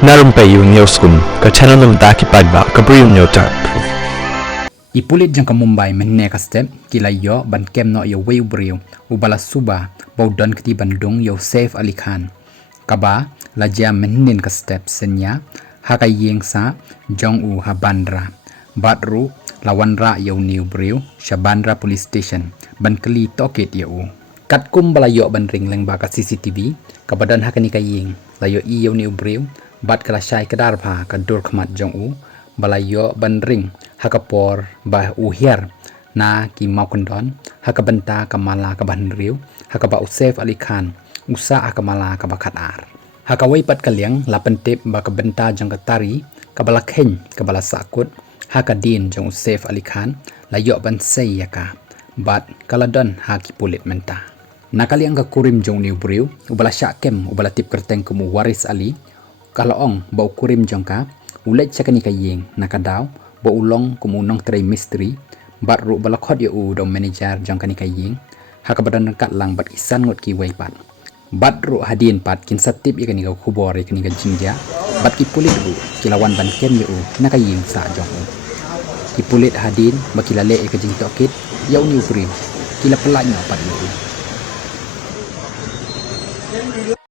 Na Rympei U Hynñiewtrep ka channel nabynta ki paidbah ka Bri U Hynñiewtrep. Ipulit jang ka Mumbai menne ka step kila yo ban kem no yo uwei Bri U ubala suba baudon kti bandung yo Saif Ali Khan kaba la jam mennen ka step senya haka yeng sa jong u habandra batru lawanra yo new Bri U shabandra police station ban kli toket yo kat kum bala yo ban ring leng ba ka CCTV kabadan haka ni ka yeng la yo i yo new Bri U bat kala shai kadar pha ka dur khmat jong u balayo ban ring hakapor ba uhiar na ki maukondon hakabanta kamala ka ban riu hakaba Saif Ali Khan usa akamala ka bakat ar hakawai pat kaliang lapentep ba kabenta jang katari kabala khen kabala sakut hakadin jong Saif Ali Khan layo ban sayaka bat kaladon haki pulit menta nakaliang ka kurim jong new Bri U ubala syakem ubala tip kyrteng kumu waris Ali kalaong bau kurim jongka ulet sakani kayeng nakadaw bo ulong kumunong tray mystery bat ru balakhot yo do manager jongkani kayeng hakabadan kat lang bat isan ngot ki wei pat bat ru hadin pat kin satip ikani ka khubor ikani ka jingja bat ki pulit u kilawan ban kem yo nakayeng sa jong ki pulit hadin bakilale ka jing tokit yo new Bri U kila pelanya pat yo